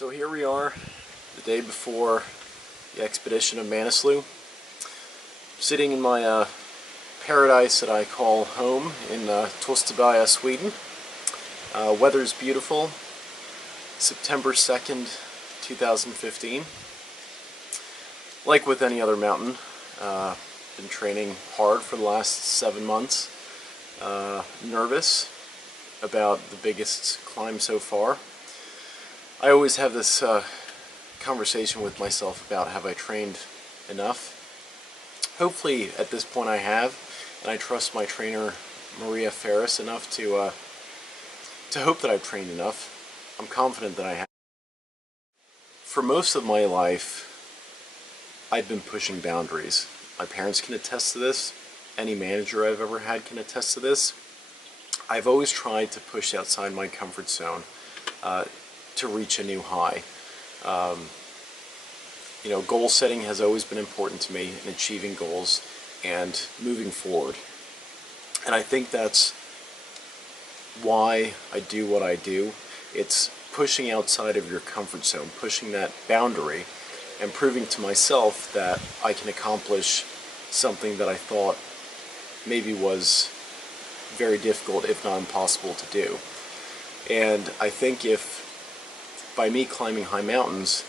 So here we are, the day before the expedition of Manaslu, sitting in my paradise that I call home in Tostaberga, Sweden. Weather's beautiful, September 2nd, 2015. Like with any other mountain, been training hard for the last 7 months. Nervous about the biggest climb so far. I always have this conversation with myself about have I trained enough. Hopefully at this point I have, and I trust my trainer Maria Ferris enough to hope that I've trained enough. I'm confident that I have. For most of my life I've been pushing boundaries. My parents can attest to this. Any manager I've ever had can attest to this. I've always tried to push outside my comfort zone to reach a new high. Goal setting has always been important to me, and achieving goals and moving forward. And I think that's why I do what I do. It's pushing outside of your comfort zone, pushing that boundary, and proving to myself that I can accomplish something that I thought maybe was very difficult, if not impossible, to do. And I think if by me climbing high mountains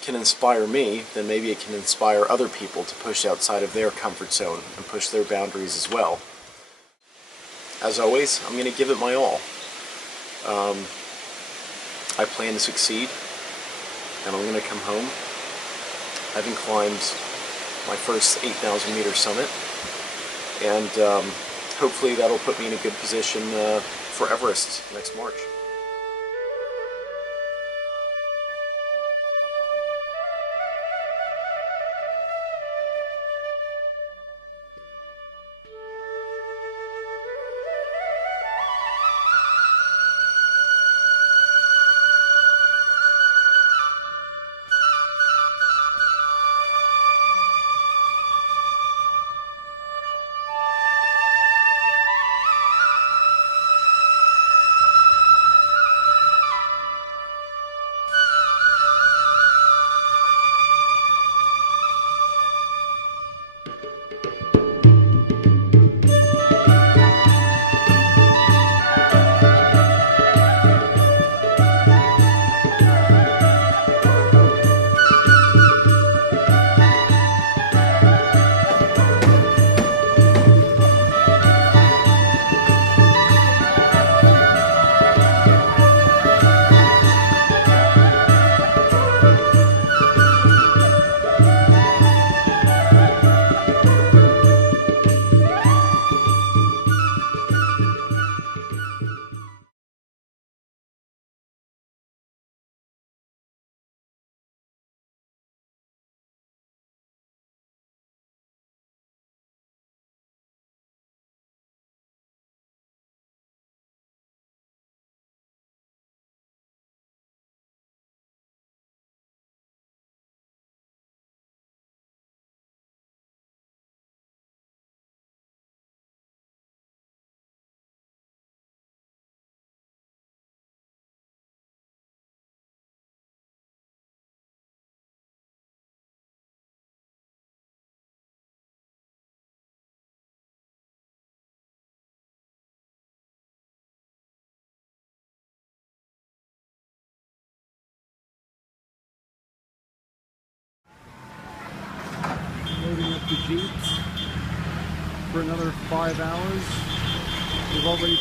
can inspire me, then maybe it can inspire other people to push outside of their comfort zone and push their boundaries as well. As always, I'm going to give it my all. I plan to succeed, and I'm going to come home having climbed my first 8,000 meter summit, and hopefully that'll put me in a good position for Everest next March. Loading up the Jeeps for another 5 hours. We've already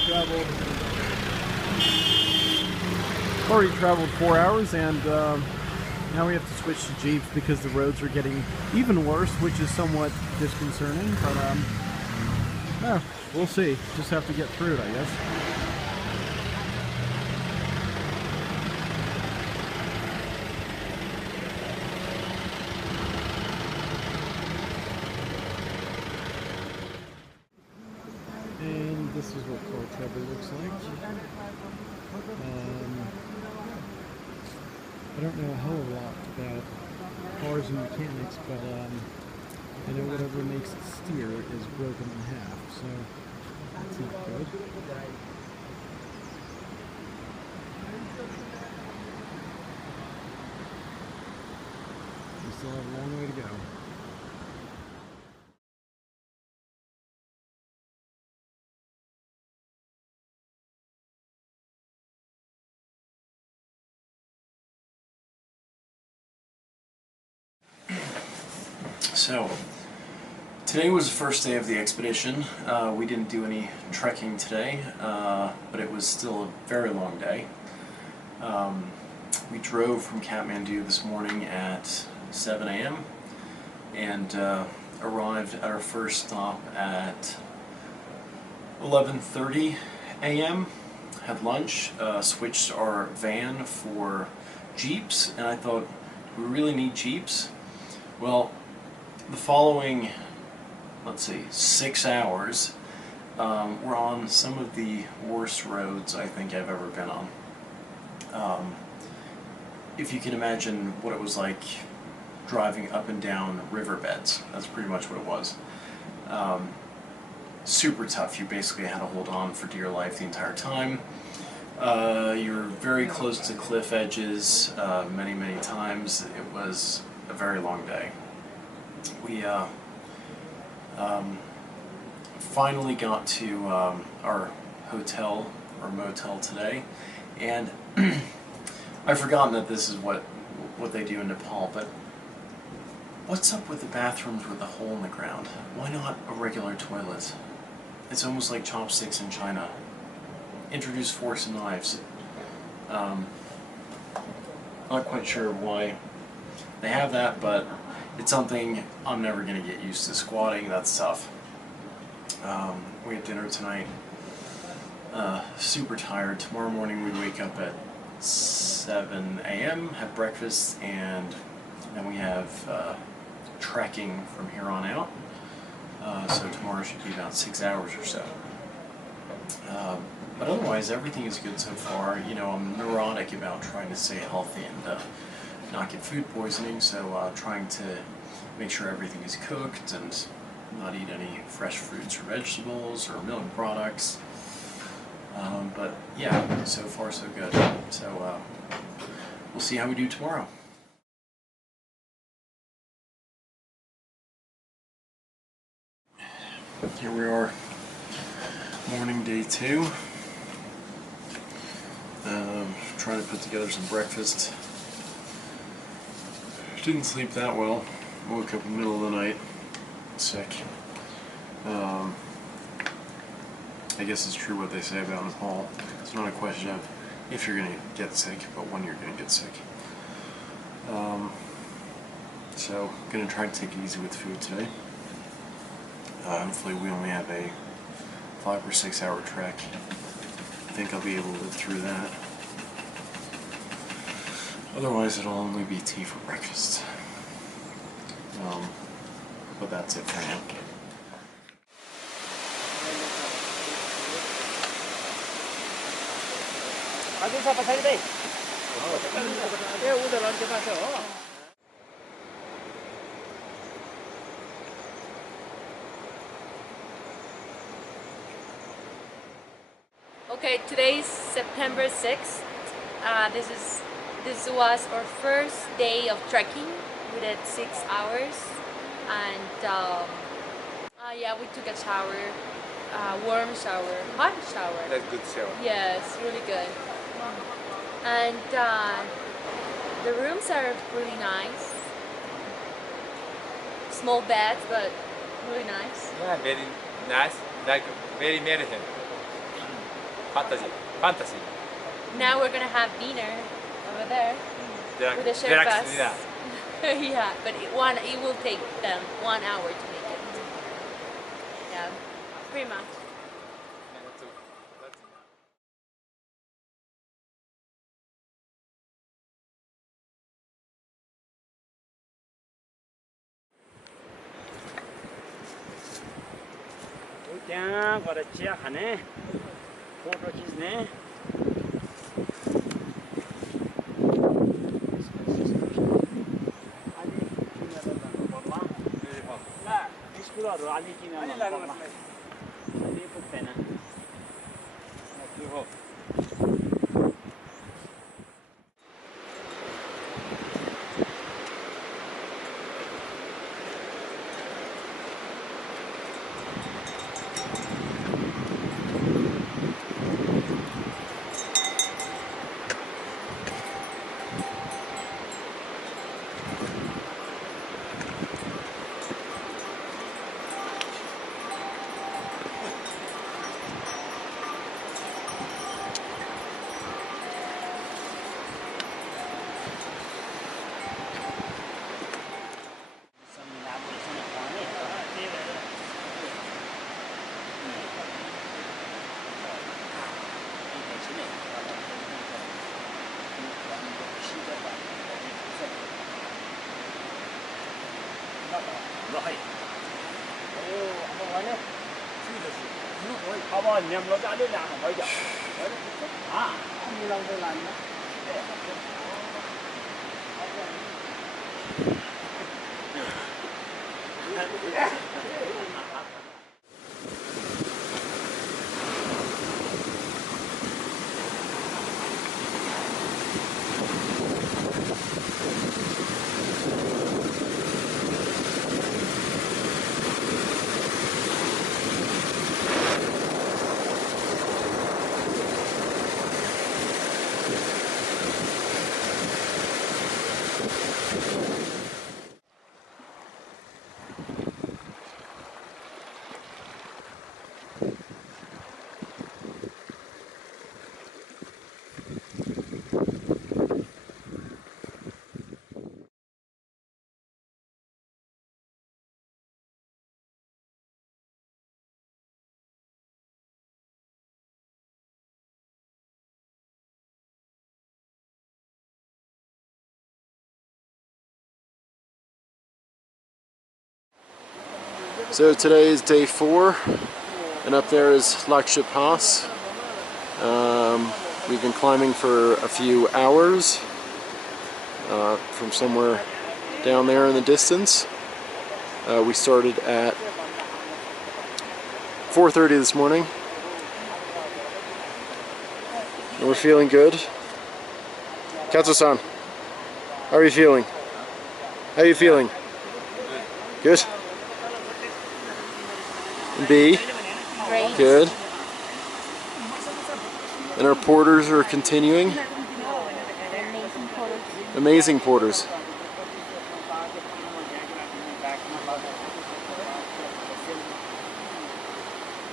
traveled 4 hours, and now we have to switch to Jeeps because the roads are getting even worse, which is somewhat disconcerting, but we'll see. Just have to get through it, I guess. And this is what car trouble looks like. I don't know a whole lot about cars and mechanics, but I know whatever makes it steer is broken in half, so that's not good. still have a long way to go. So, today was the first day of the expedition. We didn't do any trekking today, but it was still a very long day. We drove from Kathmandu this morning at 7 a.m. and arrived at our first stop at 11:30 a.m. Had lunch, switched our van for Jeeps, and I thought, do we really need Jeeps? Well, the following, let's see, 6 hours, we're on some of the worst roads I think I've ever been on. If you can imagine what it was like driving up and down riverbeds, that's pretty much what it was. Super tough. You basically had to hold on for dear life the entire time. You're very close to cliff edges many times. It was a very long day. We finally got to our hotel or motel today, and I've forgotten that this is what they do in Nepal, but what's up with the bathrooms with a hole in the ground? Why not a regular toilet? It's almost like chopsticks in China. Introduce forks and knives. Not quite sure why they have that, but it's something I'm never going to get used to. Squatting, that's tough. We had dinner tonight. Super tired. Tomorrow morning we wake up at 7 a.m., have breakfast, and then we have trekking from here on out. So tomorrow should be about 6 hours or so. But otherwise, everything is good so far. You know, I'm neurotic about trying to stay healthy and not get food poisoning, so trying to make sure everything is cooked and not eat any fresh fruits or vegetables or milk products. But yeah, so far so good. So we'll see how we do tomorrow. Here we are, morning day 2. Trying to put together some breakfast. Didn't sleep that well. Woke up in the middle of the night, sick. I guess it's true what they say about Nepal. It's not a question of if you're going to get sick, but when you're going to get sick. So, going to try to take it easy with food today. Hopefully we only have a 5 or 6 hour trek. I think I'll be able to live through that. Otherwise it'll only be tea for breakfast. But that's it for now. Okay, today's September 6th. This was our first day of trekking. We did 6 hours, and yeah, we took a shower, warm shower, hot shower. That's good shower. Yes, really good. And the rooms are really nice. Small beds, but really nice. Yeah, very nice. Like very American. Fantasy. Now we're gonna have dinner over there with the Relax, Sherpas. yeah. Yeah, but it will take them 1 hour to make it. Yeah, pretty much. त्यहाँ गएर chia खाने photo खिच्ने स्कुलहरू अलि किन अलि पुग्दैन हो hay. Apa ni? Apa ni yang lo ada nak apa je? Ah, ni lang tu lah. So today is day 4, and up there is Laksha Pass. We've been climbing for a few hours from somewhere down there in the distance. We started at 4:30 this morning, and we're feeling good. Katsu-san, how are you feeling? How are you feeling? Good? B? Great. Good. And our porters are continuing. Amazing photos. Amazing porters.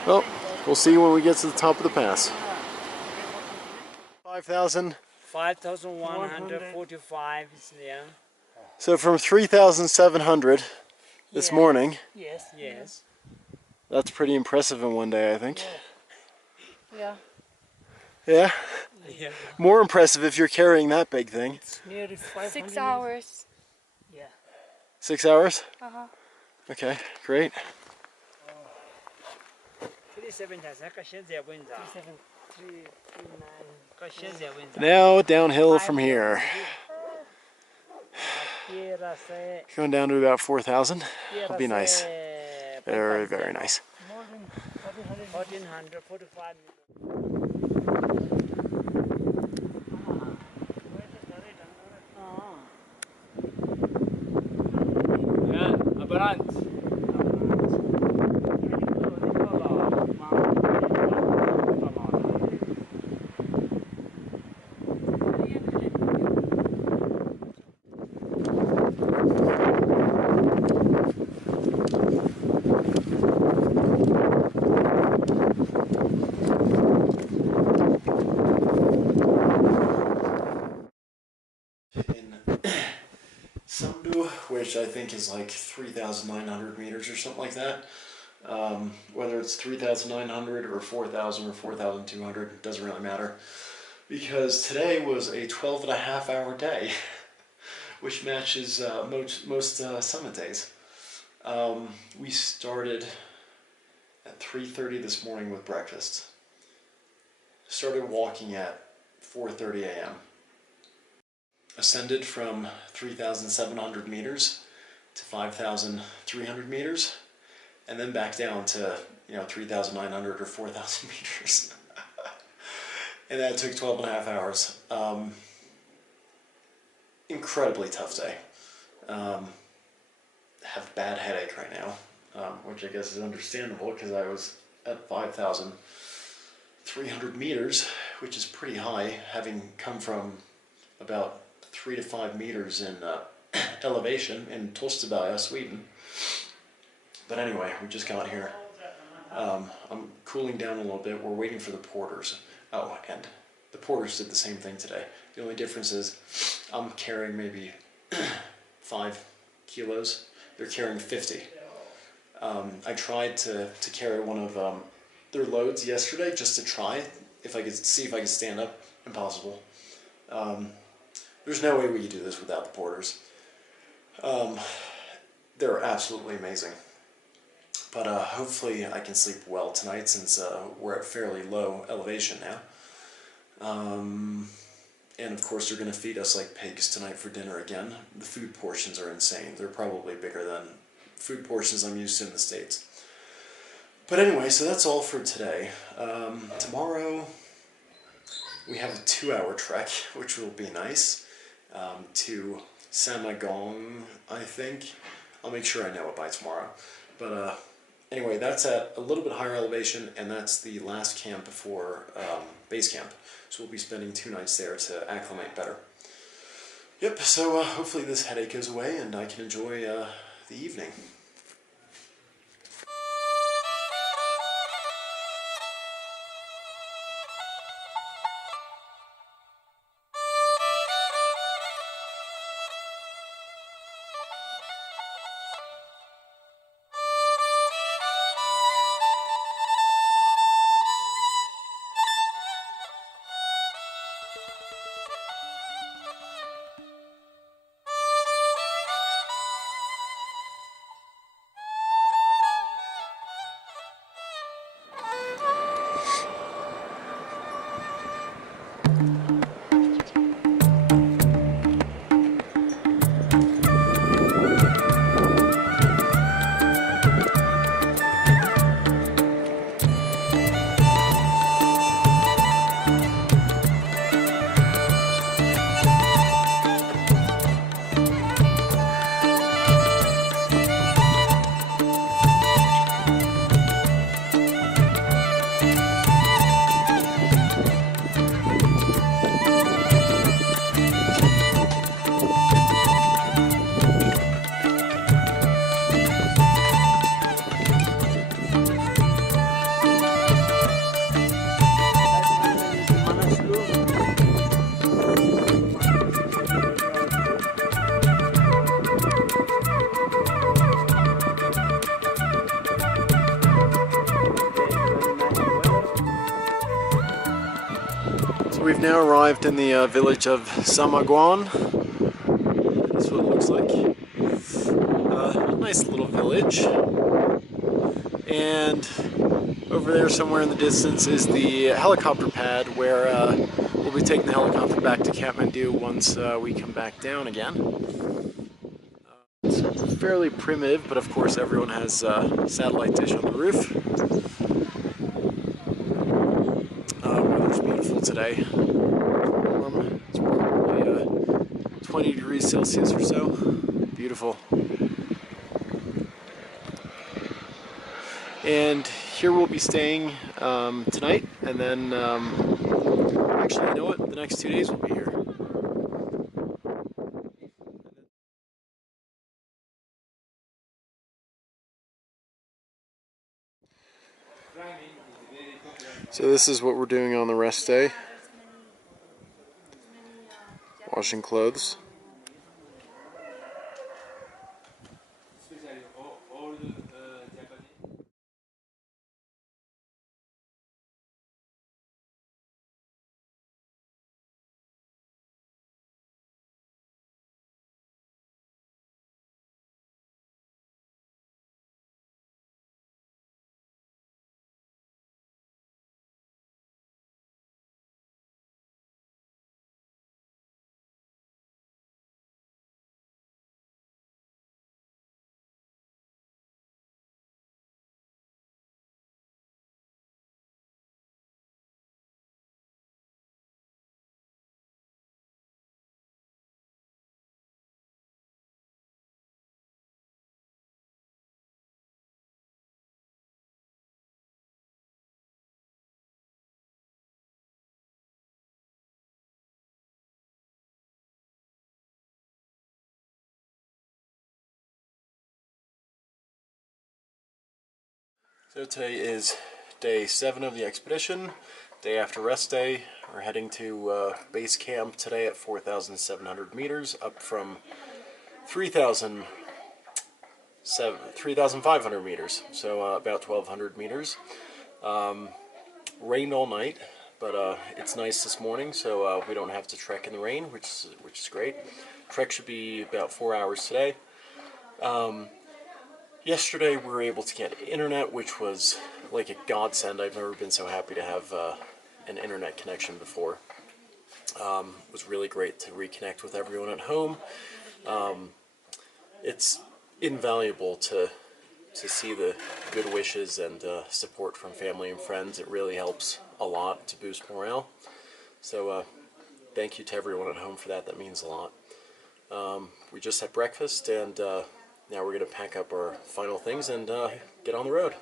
Well, we'll see when we get to the top of the pass. 5,000. 5,145 is there. So from 3,700 this morning, Yes. Yes. that's pretty impressive in one day, I think. Yeah. Yeah? Yeah. More impressive if you're carrying that big thing. Nearly 500. 6 hours. Yeah. 6 hours? Uh-huh. Okay, great. 37台才个现在问着。个现在问着。 Now downhill from here. 第二塞。 Going down to about 4,000. 第二 It'll be nice. 塞。 Very, very nice. More than 1,445. Yeah, Aberrant. In Samdu, which I think is like 3,900 meters or something like that. Whether it's 3,900 or 4,000 or 4,200, doesn't really matter. Because today was a 12.5-hour day, which matches most summit days. We started at 3:30 this morning with breakfast. Started walking at 4:30 a.m. Ascended from 3,700 meters to 5,300 meters, and then back down to 3,900 or 4,000 meters. And that took 12.5 hours. Incredibly tough day. Have a bad headache right now, which I guess is understandable because I was at 5,300 meters, which is pretty high, having come from about 3 to 5 meters in elevation in Torstebaya, Sweden. But anyway, we just got here. I'm cooling down a little bit. We're waiting for the porters. Oh, and the porters did the same thing today. The only difference is I'm carrying maybe 5 kilos. They're carrying 50. I tried to carry one of their loads yesterday just to try if I could see if I could stand up. Impossible. There's no way we could do this without the porters. they're absolutely amazing. But hopefully I can sleep well tonight since we're at fairly low elevation now. And of course they're going to feed us like pigs tonight for dinner again. The food portions are insane. They're probably bigger than food portions I'm used to in the States. But anyway, so that's all for today. Tomorrow we have a 2-hour trek, which will be nice, to Samagong, I think. I'll make sure I know it by tomorrow. But anyway, that's at a little bit higher elevation, and that's the last camp before base camp. So we'll be spending 2 nights there to acclimate better. Yep, so hopefully this headache goes away and I can enjoy the evening. We've now arrived in the village of Samaguan. That's what it looks like. Nice little village. And over there somewhere in the distance is the helicopter pad where we'll be taking the helicopter back to Kathmandu once we come back down again. It's fairly primitive, but of course everyone has satellite dish on the roof. Weather's beautiful today. Warm. It's probably 20 degrees Celsius or so. Beautiful. And here we'll be staying tonight, and then actually, you know what? The next 2 days we'll be here. So this is what we're doing on the rest day. Washing clothes. So today is day 7 of the expedition, day after rest day. We're heading to base camp today at 4,700 meters, up from 3,500 meters, so about 1,200 meters. Rained all night, but it's nice this morning, so we don't have to trek in the rain, which is great. Trek should be about 4 hours today. Yesterday we were able to get internet, which was like a godsend. I've never been so happy to have an internet connection before. It was really great to reconnect with everyone at home. It's invaluable to see the good wishes and support from family and friends. It really helps a lot to boost morale. So thank you to everyone at home for that. That means a lot. We just had breakfast, and now we're going to pack up our final things and get on the road.